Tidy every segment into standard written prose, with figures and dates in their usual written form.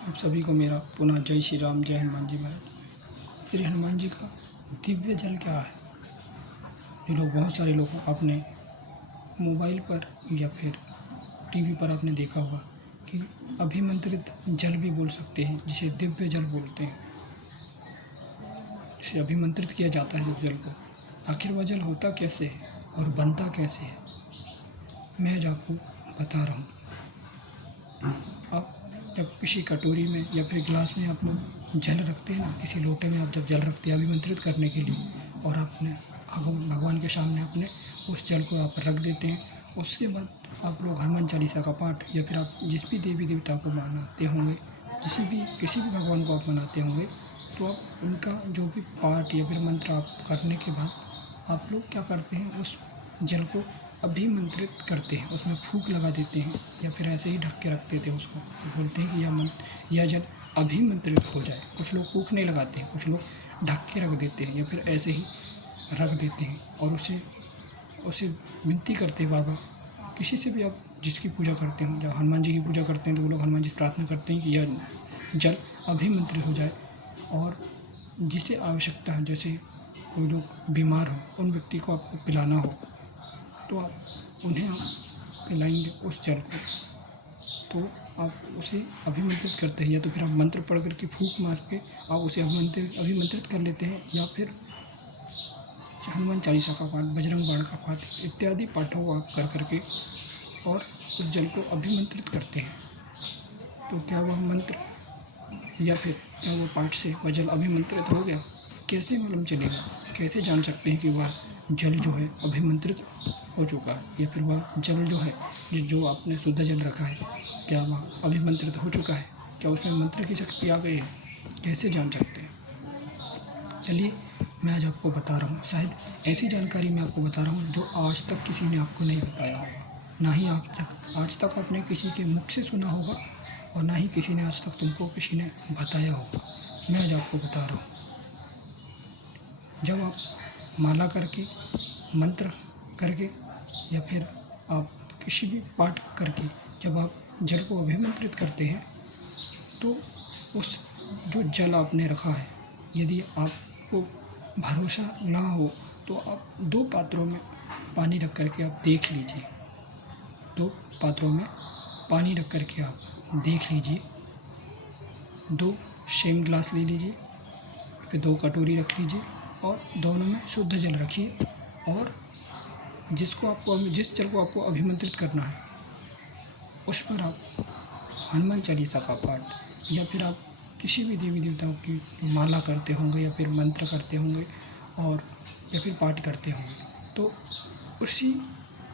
आप सभी को मेरा पुनः जय श्री राम, जय हनुमान जी महाराज। श्री हनुमान जी का दिव्य जल क्या है? ये लोग बहुत सारे लोग अपने मोबाइल पर या फिर टीवी पर आपने देखा होगा कि अभिमंत्रित जल भी बोल सकते हैं, जिसे दिव्य जल बोलते हैं। इसे अभिमंत्रित किया जाता है उस जल को। आखिर वह जल होता कैसे है और बनता कैसे है, मैं आज आपको बता रहा हूँ। आप जब किसी कटोरी में या फिर गिलास में आप लोग जल रखते हैं ना, किसी लोटे में आप जब जल रखते हैं अभिमंत्रित करने के लिए, और आपने भगवान के सामने अपने उस जल को आप रख देते हैं, उसके बाद आप लोग हनुमान चालीसा का पाठ या फिर आप जिस भी देवी देवता को मानते होंगे, किसी भी भगवान को आप मनाते होंगे, तो आप उनका जो भी पाठ या फिर मंत्र आप करने के बाद आप लोग क्या करते हैं, उस जल को अभिमंत्रित करते हैं, उसमें फूंक लगा देते हैं या फिर ऐसे ही ढक के रख देते हैं उसको। बोलते हैं कि यह जल अभिमंत्रित हो जाए। कुछ लोग फूंक नहीं लगाते हैं, कुछ लोग ढक के रख देते हैं या फिर ऐसे ही रख देते हैं और उसे विनती करते हैं। बाबा किसी से भी आप जिसकी पूजा करते हो, जब हनुमान जी की पूजा करते हैं तो वो लोग हनुमान जी से प्रार्थना करते हैं कि यह जल अभिमंत्रित हो जाए, और जिसे आवश्यकता है, जैसे कोई लोग बीमार हो, उन व्यक्ति को आपको पिलाना हो तो आप उन्हें आप पिलाएंगे उस जल को, तो आप उसे अभिमंत्रित करते हैं, या तो फिर आप मंत्र पढ़ करके फूंक मार के आप उसे अभिमंत्रित कर लेते हैं, या फिर हनुमान चालीसा का पाठ, बजरंग बाण का पाठ इत्यादि पाठों को आप कर करके और उस जल को अभिमंत्रित करते हैं। तो क्या वह मंत्र या फिर क्या वो पाठ से वह जल अभिमंत्रित हो गया? कैसे मालूम चलेगा? कैसे जान सकते हैं कि वह जल जो है अभिमंत्रित हो चुका है, या फिर वह जल जो है जो आपने शुद्ध जल रखा है, क्या वह अभिमंत्रित हो चुका है? क्या उसमें मंत्र की शक्ति आ गई है? कैसे जान सकते हैं? चलिए मैं आज आपको बता रहा हूँ। शायद ऐसी जानकारी मैं आपको बता रहा हूँ जो आज तक किसी ने आपको नहीं बताया होगा, ना ही आज तक आपने किसी के मुख से सुना होगा, और ना ही किसी ने आज तक तुमको किसी ने बताया होगा। मैं आज आपको बता रहा हूँ। जब आप माला करके, मंत्र करके या फिर आप किसी भी पाठ करके जब आप जल को अभिमंत्रित करते हैं, तो उस जो जल आपने रखा है, यदि आपको भरोसा ना हो तो आप 2 पात्रों में पानी रख करके आप देख लीजिए। 2 पात्रों में पानी रख करके आप देख लीजिए। 2 सेम गिलास ले लीजिए, फिर 2 कटोरी रख लीजिए और दोनों में शुद्ध जल रखिए, और जिस जल को आपको अभिमंत्रित करना है उस पर आप हनुमान चालीसा का पाठ या फिर आप किसी भी देवी देवताओं की माला करते होंगे या फिर मंत्र करते होंगे और या फिर पाठ करते होंगे, तो उसी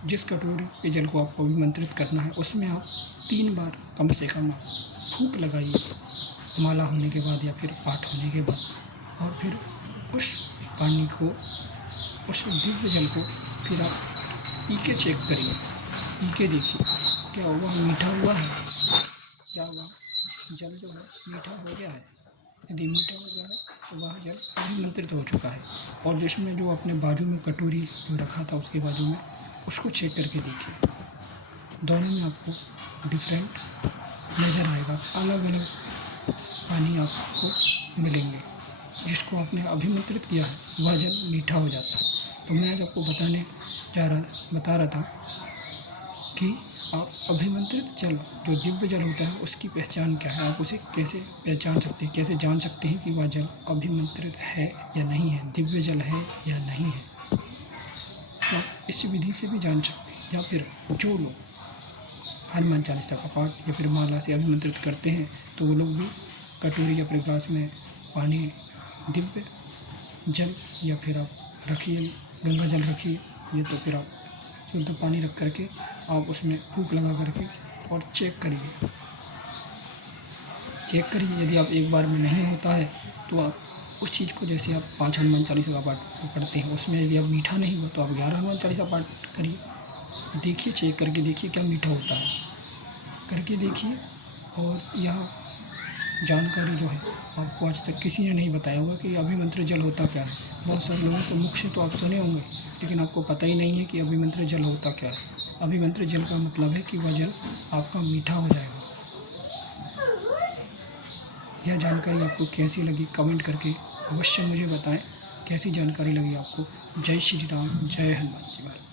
जिस कटोरी के जल को आपको अभिमंत्रित करना है उसमें आप 3 बार कम से कम आप फूंक लगाइए, माला होने के बाद या फिर पाठ होने के बाद, और फिर उस पानी को, उस दिव्य जल को फिर आप पी के चेक करिए, पी के देखिए क्या वह मीठा हुआ है, क्या वह जल जो है मीठा हो गया है। यदि मीठा हो गया है तो वह जल अभिमंत्रित हो चुका है। और जिसमें जो अपने बाजू में कटोरी जो रखा था उसके बाजू में, उसको चेक करके देखिए, दोनों में आपको डिफरेंट नज़र आएगा, अलग अलग पानी आपको मिलेंगे। जिसको आपने अभिमंत्रित किया है वह जल मीठा हो जाता है। तो मैं आज आपको बता रहा था कि आप अभिमंत्रित जल, जो दिव्य जल होता है, उसकी पहचान क्या है, आप उसे कैसे पहचान सकते हैं, कैसे जान सकते हैं कि वह जल अभिमंत्रित है या नहीं है, दिव्य जल है या नहीं है। तो आप इस विधि से भी जान सकते हैं। या फिर जो लोग हनुमान चालीसा का पाठ या फिर माला से अभिमंत्रित करते हैं, तो वो लोग भी कटोरी या फिर ग्लास में पानी, दिव्य जल या फिर आप रखिए, गंगा जल रखिए, ये तो फिर आप शुद्ध पानी रख करके आप उसमें फूंक लगा करके और चेक करिए। यदि आप एक बार में नहीं होता है तो आप उस चीज़ को, जैसे आप 5 हनुमान चालीसा का पाठ पढ़ते हैं, उसमें यदि आप मीठा नहीं हुआ तो आप 11 हनुमान चालीसा पाठ करिए, देखिए, चेक करके देखिए क्या मीठा होता है, करके देखिए। और यह जानकारी जो है आपको आज तक किसी ने नहीं बताया होगा कि अभिमंत्रित जल होता क्या है। बहुत सारे लोगों के मुख से तो आप सुने होंगे, लेकिन आपको पता ही नहीं है कि अभिमंत्रित जल होता क्या है। अभिमंत्रित जल का मतलब है कि वह जल आपका मीठा हो जाएगा। यह जानकारी आपको कैसी लगी कमेंट करके अवश्य मुझे बताएं। कैसी जानकारी लगी आपको। जय श्री राम, जय हनुमान जी महाराज।